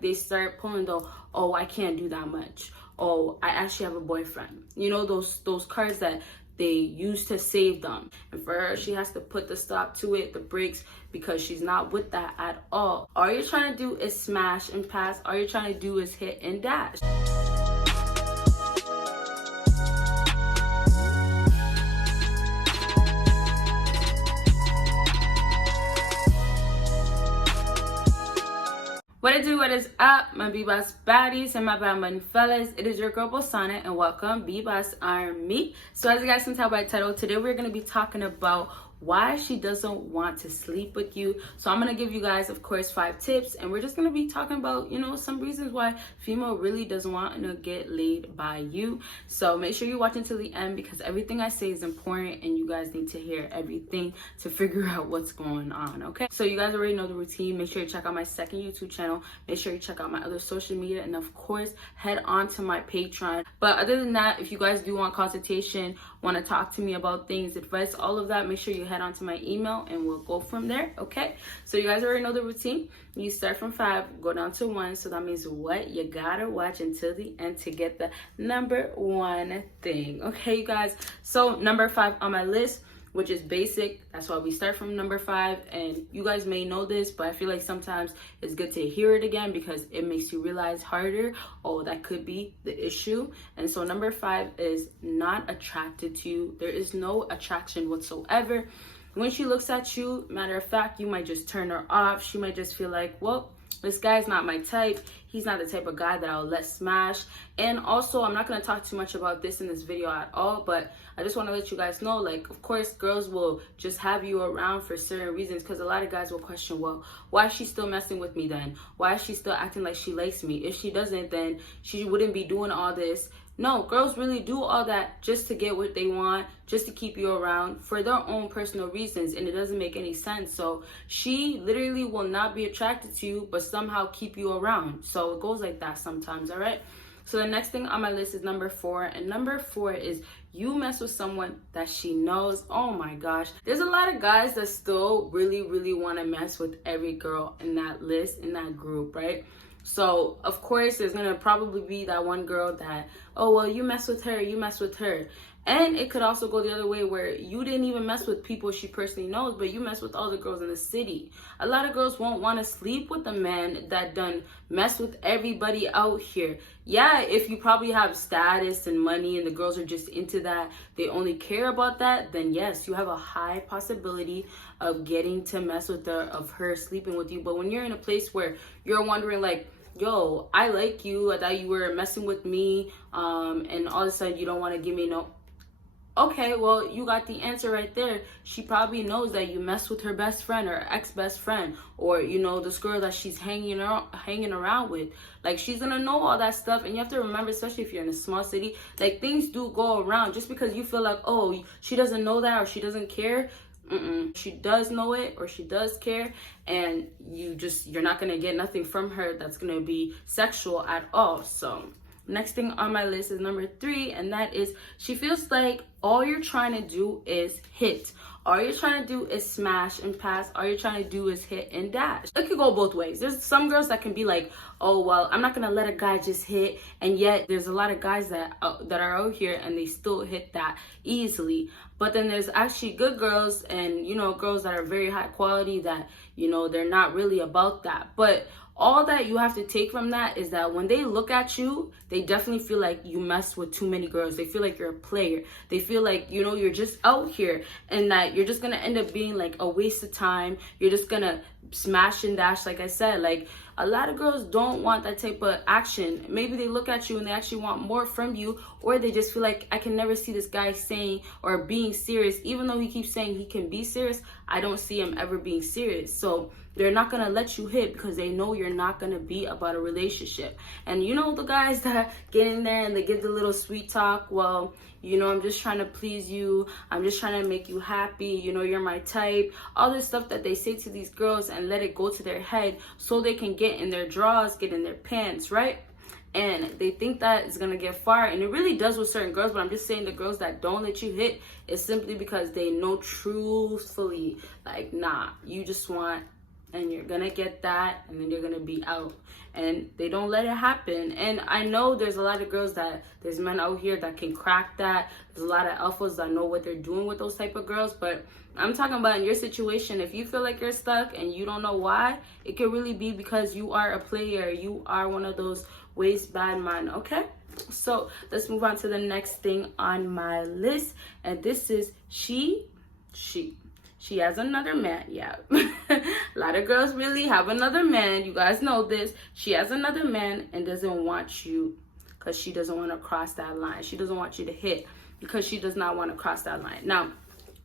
They start pulling the, oh, I can't do that much. Oh, I actually have a boyfriend. You know, those cards that they use to save them. And for her, she has to put the stop to it, the brakes, because she's not with that at all. All you're trying to do is smash and pass. All you're trying to do is hit and dash. What it do, what is up, my B-Boss Baddies and my bad money fellas? It is your girl Bosana and welcome BBossArmy. So as you guys can tell by the title, today we're going to be talking about why she doesn't want to sleep with you. So I'm going to give you guys, of course, 5 tips, and we're just going to be talking about, you know, some reasons why female really doesn't want to get laid by you. So make sure you watch until the end, because everything I say is important and you guys need to hear everything to figure out what's going on, okay? So you guys already know the routine. Make sure you check out my second YouTube channel. Make sure you check out my other social media, and of course, head on to my Patreon. But other than that, if you guys do want consultation, want to talk to me about things, advice, all of that, make sure you head on to my email and we'll go from there, okay? So you guys already know the routine. You start from 5, go down to 1. So that means what? You gotta watch until the end to get the number 1 thing, okay, you guys? So number 5 on my list, which is basic. That's why we start from number 5. And you guys may know this, but I feel like sometimes it's good to hear it again because it makes you realize harder, oh, that could be the issue. And so number 5 is not attracted to you. There is no attraction whatsoever. When she looks at you, matter of fact, you might just turn her off. She might just feel like, well, this guy's not my type. He's not the type of guy that I'll let smash. And also, I'm not going to talk too much about this in this video at all, but I just want to let you guys know, like, of course, girls will just have you around for certain reasons, because a lot of guys will question, well, why is she still messing with me then? Why is she still acting like she likes me? If she doesn't, then she wouldn't be doing all this. No, girls really do all that just to get what they want, just to keep you around for their own personal reasons, and it doesn't make any sense. So she literally will not be attracted to you, but somehow keep you around. So it goes like that sometimes, all right? So the next thing on my list is number 4, and number 4 is you mess with someone that she knows. Oh my gosh, there's a lot of guys that still really want to mess with every girl in that list, in that group, right? So, of course, there's going to probably be that one girl that, oh, well, you mess with her, you mess with her. And it could also go the other way where you didn't even mess with people she personally knows, but you mess with all the girls in the city. A lot of girls won't want to sleep with a man that done mess with everybody out here. Yeah, if you probably have status and money and the girls are just into that, they only care about that, then yes, you have a high possibility of getting to mess with her, of her sleeping with you. But when you're in a place where you're wondering like, yo, I like you, I thought you were messing with me, and all of a sudden you don't want to give me no. Okay, well, you got the answer right there. She probably knows that you mess with her best friend or ex-best friend, or, you know, this girl that she's hanging around with. Like, she's gonna know all that stuff. And you have to remember, especially if you're in a small city, like, things do go around. Just because you feel like, oh, she doesn't know that or she doesn't care, she does know it or she does care, and you're not gonna get nothing from her that's gonna be sexual at all. So next thing on my list is number 3, and that is she feels like all you're trying to do is hit. All you're trying to do is smash and pass. All you're trying to do is hit and dash. It could go both ways. There's some girls that can be like, oh, well, I'm not going to let a guy just hit. And yet there's a lot of guys that are out here and they still hit that easily. But then there's actually good girls and, you know, girls that are very high quality that, you know, they're not really about that. But all that you have to take from that is that when they look at you, they definitely feel like you mess with too many girls. They feel like you're a player. They feel like, you know, you're just out here and that you're just going to end up being like a waste of time. You're just going to smash and dash, like I said. Like, a lot of girls don't want that type of action. Maybe they look at you and they actually want more from you, or they just feel like, I can never see this guy saying or being serious. Even though he keeps saying he can be serious, I don't see him ever being serious. So they're not going to let you hit because they know you're not going to be about a relationship. And you know the guys that get in there and they give the little sweet talk, well, you know, I'm just trying to please you. I'm just trying to make you happy. You know, you're my type. All this stuff that they say to these girls and let it go to their head so they can get in their drawers, get in their pants, right? And they think that it's going to get far. And it really does with certain girls. But I'm just saying the girls that don't let you hit is simply because they know truthfully, like, nah, you just want and you're gonna get that, and then you're gonna be out. And they don't let it happen. And I know there's a lot of girls there's men out here that can crack that. There's a lot of alphas that know what they're doing with those type of girls. But I'm talking about in your situation, if you feel like you're stuck and you don't know why, it could really be because you are a player. You are one of those waste bad men, okay? So let's move on to the next thing on my list. And this is she has another man. Yeah. A lot of girls really have another man. You guys know this. She has another man and doesn't want you because she doesn't want to cross that line. She doesn't want you to hit because she does not want to cross that line. Now,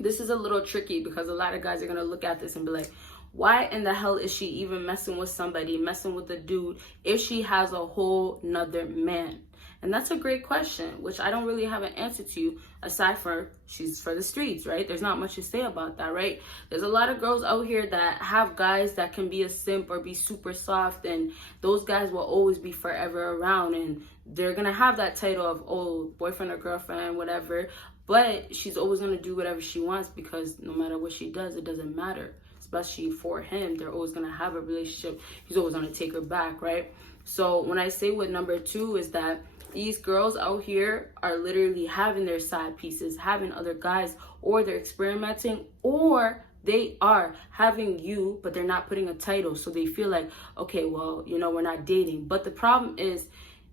this is a little tricky because a lot of guys are going to look at this and be like, why in the hell is she even messing with somebody, messing with a dude, if she has a whole nother man? And that's a great question, which I don't really have an answer to, aside from she's for the streets, right? There's not much to say about that, right? There's a lot of girls out here that have guys that can be a simp or be super soft, and those guys will always be forever around, and they're gonna have that title of, oh, boyfriend or girlfriend, whatever, but she's always gonna do whatever she wants because no matter what she does, it doesn't matter. Especially for him, they're always gonna have a relationship. He's always gonna take her back, right? So when I say with number two is that these girls out here are literally having their side pieces, having other guys, or they're experimenting, or they are having you, but they're not putting a title. So they feel like, okay, well, you know, we're not dating. But the problem is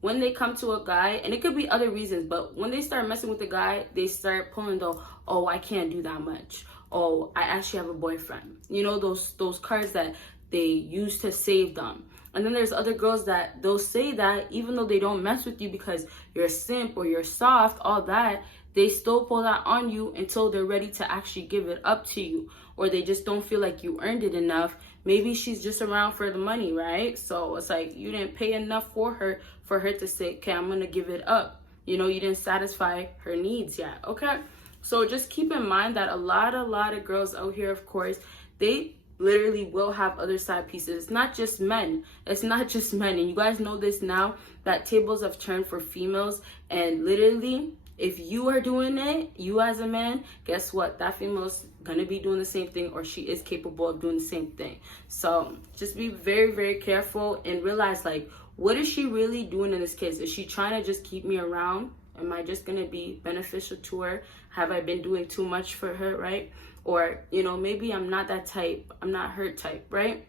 when they come to a guy, and it could be other reasons, but when they start messing with the guy, they start pulling the, oh, I can't do that much. Oh, I actually have a boyfriend. You know, those cards that they use to save them. And then there's other girls that they'll say that even though they don't mess with you because you're a simp or you're soft, all that, they still pull that on you until they're ready to actually give it up to you, or they just don't feel like you earned it enough. Maybe she's just around for the money, right? So it's like you didn't pay enough for her to say, okay, I'm gonna give it up. You know, you didn't satisfy her needs yet, okay? So just keep in mind that a lot of girls out here, of course, they literally will have other side pieces. It's not just men. It's not just men. And you guys know this now, that tables have turned for females. And literally, if you are doing it, you as a man, guess what? That female's gonna be doing the same thing, or she is capable of doing the same thing. So just be very, very careful and realize, like, what is she really doing in this case? Is she trying to just keep me around? Am I just gonna be beneficial to her? Have I been doing too much for her, right? Or, you know, maybe I'm not that type. I'm not her type, right?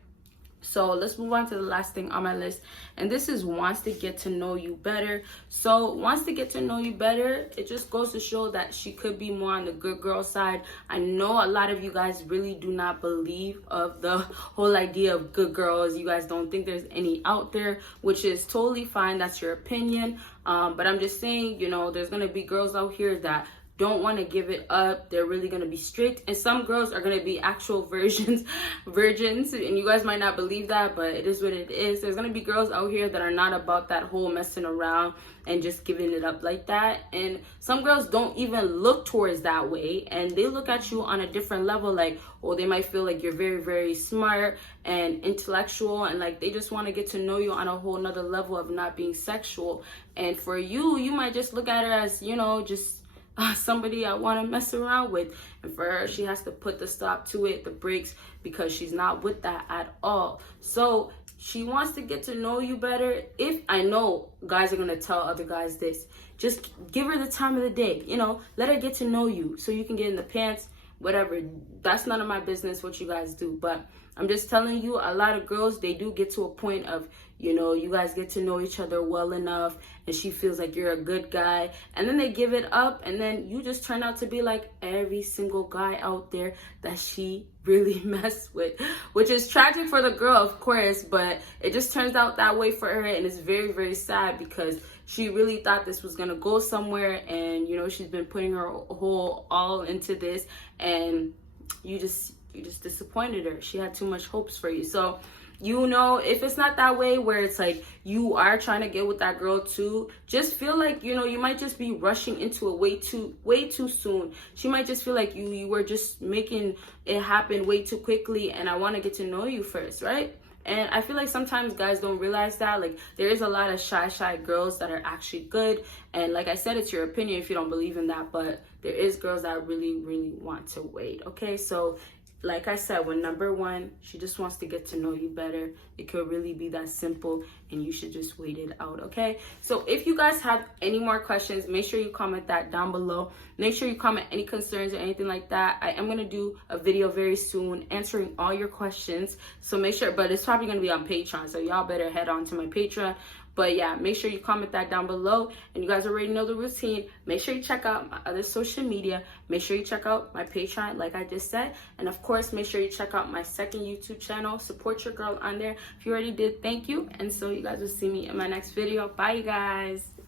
So let's move on to the last thing on my list. And this is wants to get to know you better. So wants to get to know you better. It just goes to show that she could be more on the good girl side. I know a lot of you guys really do not believe of the whole idea of good girls. You guys don't think there's any out there, which is totally fine. That's your opinion. But I'm just saying, you know, there's going to be girls out here that don't want to give it up. They're really going to be strict, and some girls are going to be actual virgins, and you guys might not believe that, but it is what it is. There's going to be girls out here that are not about that whole messing around and just giving it up like that, and some girls don't even look towards that way, and they look at you on a different level, like, or they might feel like you're very, very smart and intellectual, and like they just want to get to know you on a whole nother level of not being sexual. And for you, you might just look at her as, you know, just somebody I want to mess around with. And for her, she has to put the stop to it, the brakes, because she's not with that at all. So she wants to get to know you better. If I know guys are going to tell other guys this, just give her the time of the day. You know, let her get to know you so you can get in the pants, whatever. That's none of my business what you guys do. But I'm just telling you, a lot of girls, they do get to a point of, you know, you guys get to know each other well enough and she feels like you're a good guy, and then they give it up, and then you just turn out to be like every single guy out there that she really messed with, which is tragic for the girl, of course, but it just turns out that way for her, and it's very, very sad because she really thought this was gonna go somewhere, and you know, she's been putting her whole all into this, and you just disappointed her. She had too much hopes for you. So, you know, if it's not that way where it's like you are trying to get with that girl too, just feel like, you know, you might just be rushing into it way too soon. She might just feel like you were just making it happen way too quickly, and I want to get to know you first, right? And I feel like sometimes guys don't realize that. Like, there is a lot of shy girls that are actually good. And like I said, it's your opinion if you don't believe in that. But there is girls that really, really want to wait. Okay, so like I said, when number one, she just wants to get to know you better. It could really be that simple, and you should just wait it out, okay? So if you guys have any more questions, make sure you comment that down below. Make sure you comment any concerns or anything like that. I am going to do a video very soon answering all your questions. So make sure, but it's probably going to be on Patreon. So y'all better head on to my Patreon. But yeah, make sure you comment that down below. And you guys already know the routine. Make sure you check out my other social media. Make sure you check out my Patreon, like I just said. And of course, make sure you check out my second YouTube channel. Support your girl on there. If you already did, thank you. And so you guys will see me in my next video. Bye, you guys.